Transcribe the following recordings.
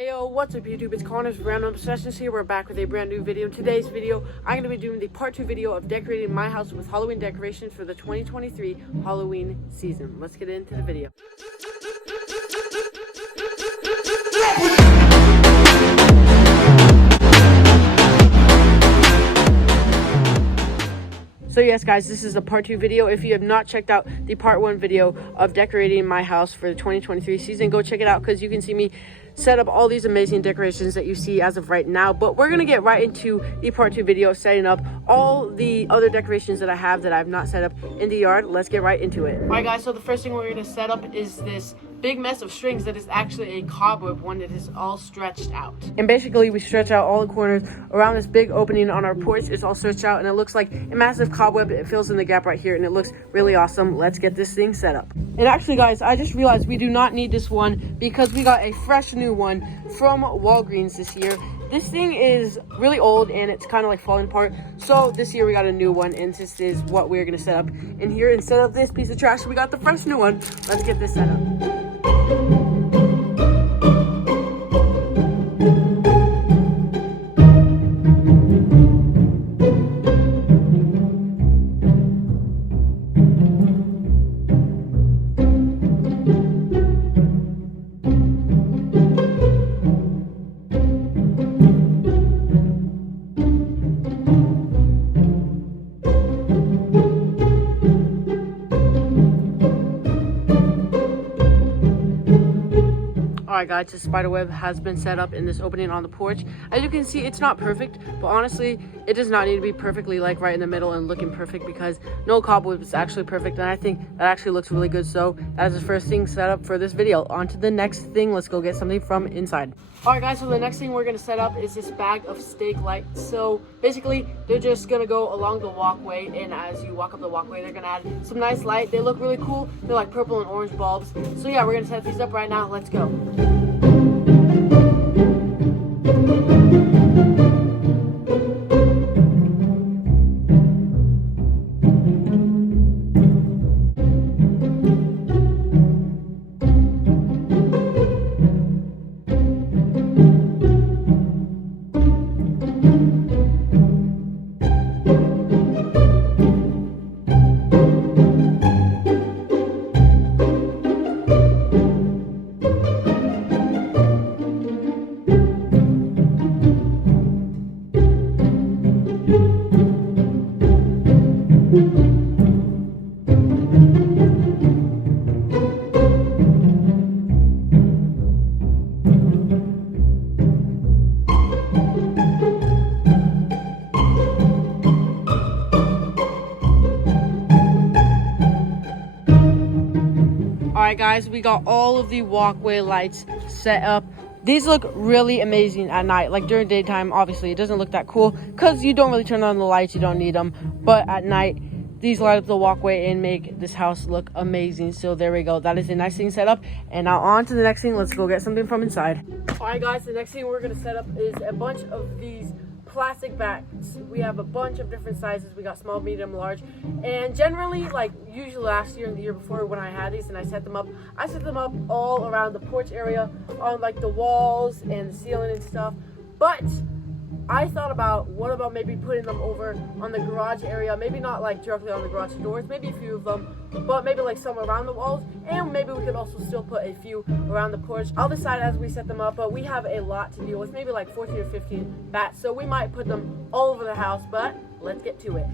Ayo, what's up YouTube? It's Connor's Random Obsessions here. We're back with a brand new video. In today's video, I'm going to be doing the part 2 video of decorating my house with Halloween decorations for the 2023 Halloween season. Let's get into the video. So yes guys, this is a part 2 video. If you have not checked out the part 1 video of decorating my house for the 2023 season, go check it out because you can see me set up all these amazing decorations that you see as of right now. But we're gonna get right into the part 2 video, setting up all the other decorations that I have that I've not set up in the yard. Let's get right into it. All right guys, so the first thing we're gonna set up is this big mess of strings that is actually a cobweb one that is all stretched out. And basically we stretch out all the corners around this big opening on our porch. It's all stretched out and it looks like a massive cobweb. It fills in the gap right here and it looks really awesome. Let's get this thing set up. And actually guys, I just realized we do not need this one because we got a fresh new one from Walgreens this year. This thing is really old and it's kind of like falling apart. So this year we got a new one and this is what we're gonna set up in here. Instead of this piece of trash, we got the fresh new one. Let's get this set up. Alright guys, the spider web has been set up in this opening on the porch. As you can see, it's not perfect, but honestly, it does not need to be perfectly like right in the middle and looking perfect because no cobweb is actually perfect, and I think that actually looks really good. So that is the first thing set up for this video. On to the next thing. Let's go get something from inside. Alright guys, so the next thing we're going to set up is this bag of stake lights. So basically, they're just going to go along the walkway, and as you walk up the walkway, they're going to add some nice light. They look really cool. They're like purple and orange bulbs. So yeah, we're going to set these up right now. Let's go. Alright guys, we got all of the walkway lights set up. These look really amazing at night. Like during daytime, obviously it doesn't look that cool because you don't really turn on the lights, you don't need them. But at night, these light up the walkway and make this house look amazing. So there we go. That is a nice thing set up. And now on to the next thing. Let's go get something from inside. Alright guys, the next thing we're going to set up is a bunch of these plastic bats. We have a bunch of different sizes. We got small, medium, large, and generally, like usually last year and the year before when I had these and I set them up all around the porch area, on like the walls and the ceiling and stuff. But I thought about, what about maybe putting them over on the garage area, maybe not like directly on the garage doors, maybe a few of them, but maybe like some around the walls, and maybe we could also still put a few around the porch. I'll decide as we set them up, but we have a lot to deal with, maybe like 14 or 15 bats, so we might put them all over the house, but let's get to it.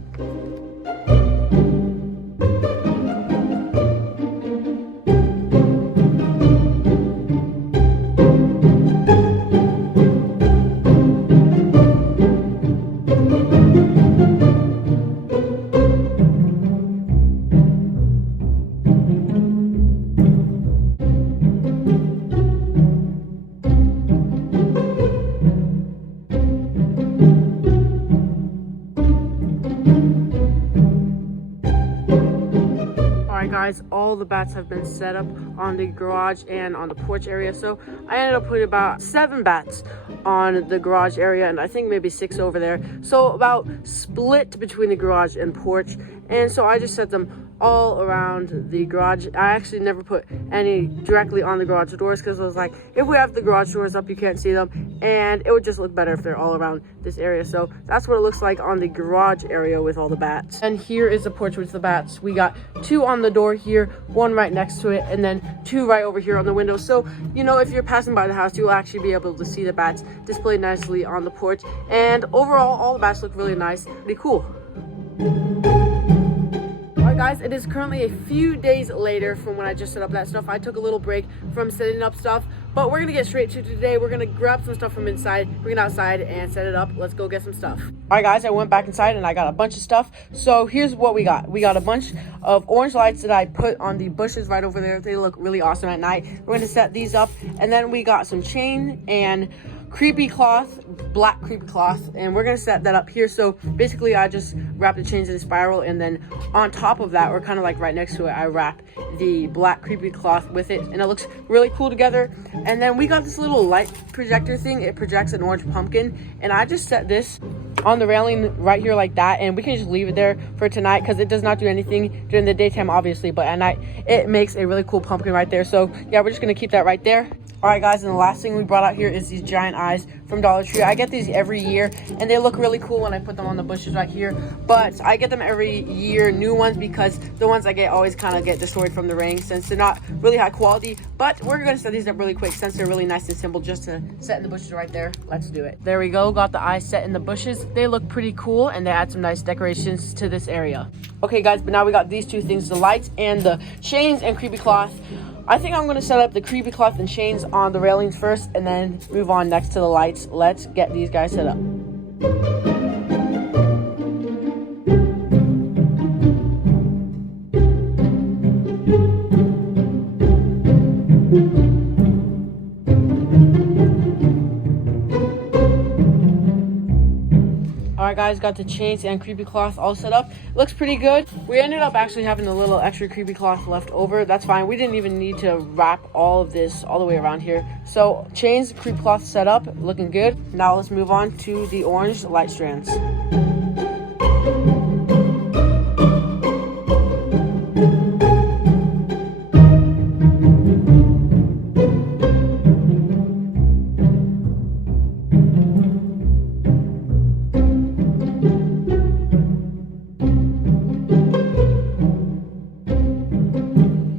Guys, all the bats have been set up on the garage and on the porch area, so I ended up putting about 7 bats on the garage area and I think maybe 6 over there, so about split between the garage and porch. And so I just set them all around the garage. I actually never put any directly on the garage doors because I was like, if we have the garage doors up, you can't see them, and it would just look better if they're all around this area. So that's what it looks like on the garage area with all the bats. And here is the porch with the bats. We got 2 on the door here, 1 right next to it, and then 2 right over here on the window. So, you know, if you're passing by the house, you'll actually be able to see the bats displayed nicely on the porch. And overall, all the bats look really nice, pretty cool. Alright guys, it is currently a few days later from when I just set up that stuff. I took a little break from setting up stuff, but we're gonna get straight to today. We're gonna grab some stuff from inside, bring it outside, and set it up. Let's go get some stuff. Alright guys, I went back inside and I got a bunch of stuff. So here's what we got. We got a bunch of orange lights that I put on the bushes right over there. They look really awesome at night. We're gonna set these up, and then we got some chain and creepy cloth, black creepy cloth, and we're gonna set that up here. So basically I just wrap the chains in a spiral, and then on top of that, or kind of like right next to it, I wrap the black creepy cloth with it, and it looks really cool together. And then we got this little light projector thing. It projects an orange pumpkin, and I just set this on the railing right here like that, and we can just leave it there for tonight because it does not do anything during the daytime, obviously, but at night it makes a really cool pumpkin right there. So yeah, we're just gonna keep that right there. Alright guys, and the last thing we brought out here is these giant eyes from Dollar Tree. I get these every year, and they look really cool when I put them on the bushes right here. But I get them every year, new ones, because the ones I get always kind of get destroyed from the rain since they're not really high quality. But we're going to set these up really quick since they're really nice and simple just to set in the bushes right there. Let's do it. There we go, got the eyes set in the bushes. They look pretty cool, and they add some nice decorations to this area. Okay guys, but now we got these 2 things, the lights and the chains and creepy cloth. I think I'm going to set up the creepy cloth and chains on the railings first, and then move on next to the lights. Let's get these guys set up. Alright guys, got the chains and creepy cloth all set up. Looks pretty good. We ended up actually having a little extra creepy cloth left over. That's fine. We didn't even need to wrap all of this all the way around here. So chains, creepy cloth set up, looking good. Now let's move on to the orange light strands.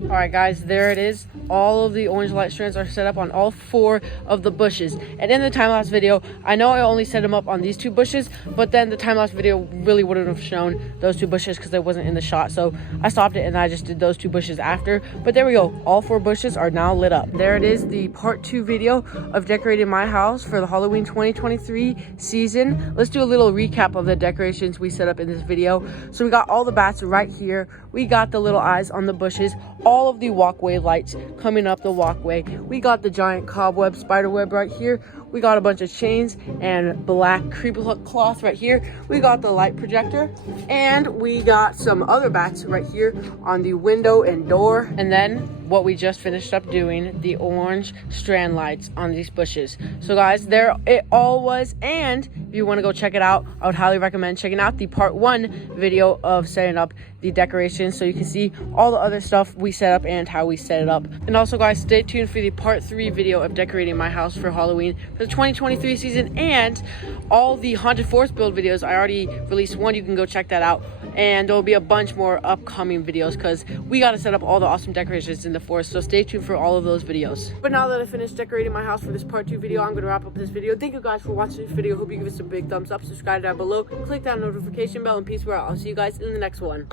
Alright guys, there it is. All of the orange light strands are set up on all 4 of the bushes. And in the time-lapse video, I know I only set them up on these 2 bushes, but then the time-lapse video really wouldn't have shown those 2 bushes because they wasn't in the shot. So I stopped it and I just did those 2 bushes after. But there we go. All 4 bushes are now lit up. There it is, the part 2 video of decorating my house for the Halloween 2023 season. Let's do a little recap of the decorations we set up in this video. So we got all the bats right here. We got the little eyes on the bushes. All of the walkway lights coming up the walkway. We got the giant cobweb spider web right here. We got a bunch of chains and black creepy cloth right here. We got the light projector, and we got some other bats right here on the window and door. And then what we just finished up doing, the orange strand lights on these bushes. So guys, there it all was. And if you want to go check it out, I would highly recommend checking out the part 1 video of setting up the decorations so you can see all the other stuff we set up and how we set it up. And also guys, stay tuned for the part 3 video of decorating my house for Halloween for the 2023 season, and all the haunted forest build videos. I already released one. You can go check that out, and there'll be a bunch more upcoming videos because we got to set up all the awesome decorations in the forest. So stay tuned for all of those videos. But now that I finished decorating my house for this part 2 video, I'm going to wrap up this video. Thank you guys for watching this video. Hope you give us a big thumbs up, subscribe down below, click that notification bell, and peace. We're out. I'll see you guys in the next one.